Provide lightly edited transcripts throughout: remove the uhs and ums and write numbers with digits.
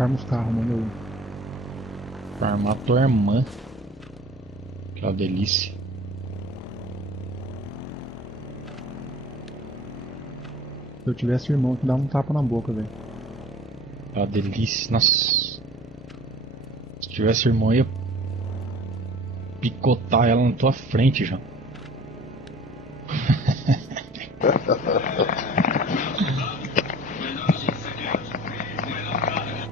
farma os carros, mano. Farmar tua irmã. Que é uma delícia. Se eu tivesse irmão, que dá um tapa na boca, velho. É uma delícia. Nossa. Se tivesse irmão, eu ia picotar ela na tua frente já.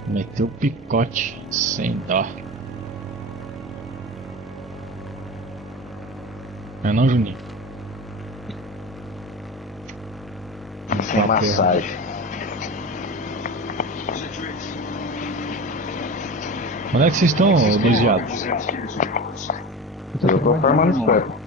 Meteu o picote sem dó. Não é não, Juninho? Sem massagem. Onde é que vocês estão, dois viados? Eu tô farmando scrap.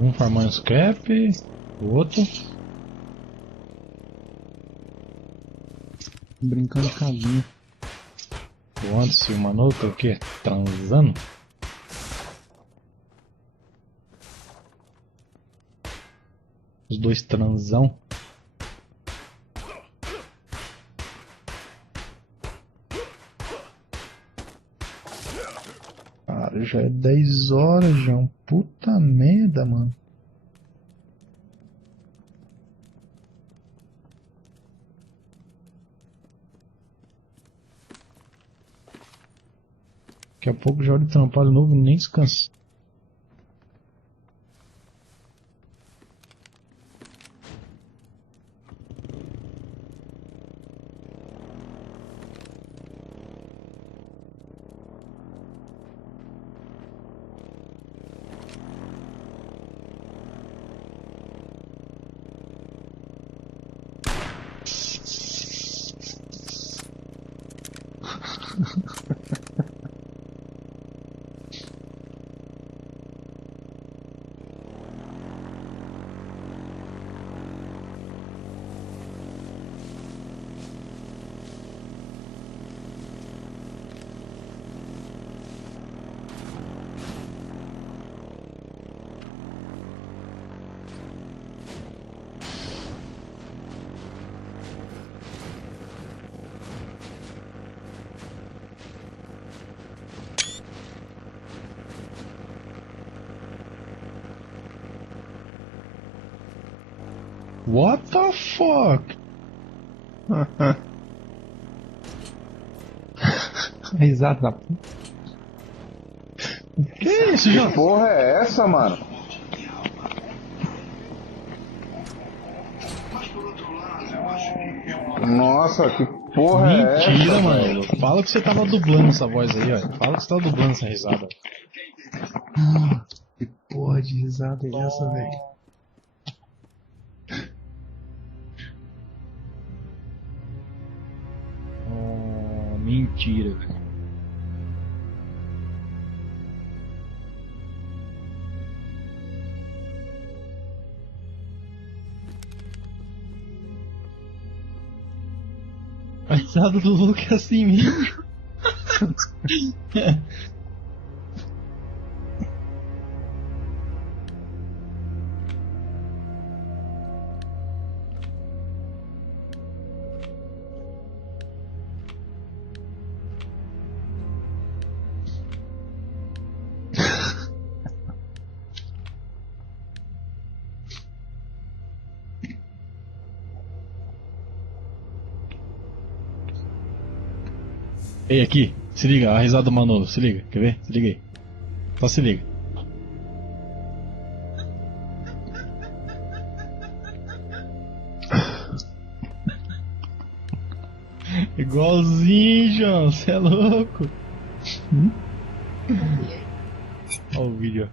Um farmando scrap, o outro. Brincando de casinha. O Anderson e o Manu, tá o quê? Transando? Os dois transão. Cara, já é 10 horas, João. Puta merda, mano. Daqui a pouco já olho de trampar de novo e nem descansa. What the fuck? Risada da puta. Que isso, João? Que porra é essa, mano? Nossa, que porra é essa? Mentira, mano. velho? Fala que você tava dublando essa voz aí, ó. Fala que você tava dublando essa risada. Que porra de risada é essa, velho? Oh, mentira, velho. A risada do Luke é assim mesmo. Ei, aqui, se liga, a risada do Manolo, se liga, quer ver? Se liga aí. Só se liga. Igualzinho, João, você é louco. Olha o vídeo,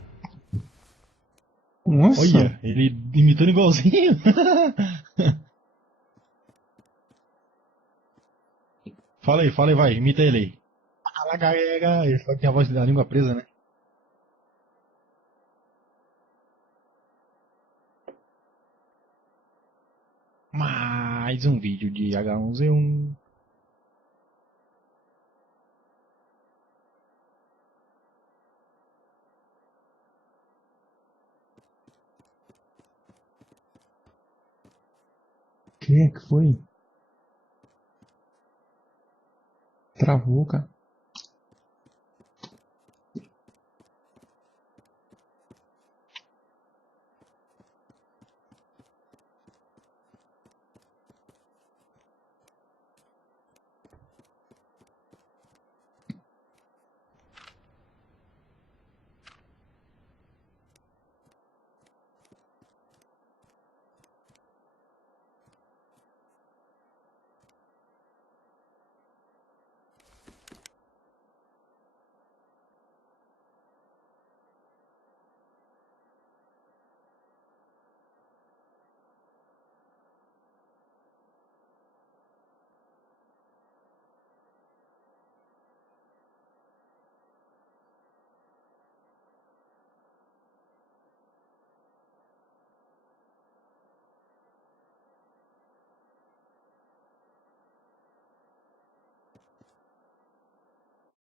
ó. Nossa! Olha, ele imitando igualzinho. Fala aí, vai, imita ele aí. Fala, galera. Ele falou que tem a voz da língua presa, né? Mais um vídeo de H1Z1. Que foi? Travou, cara.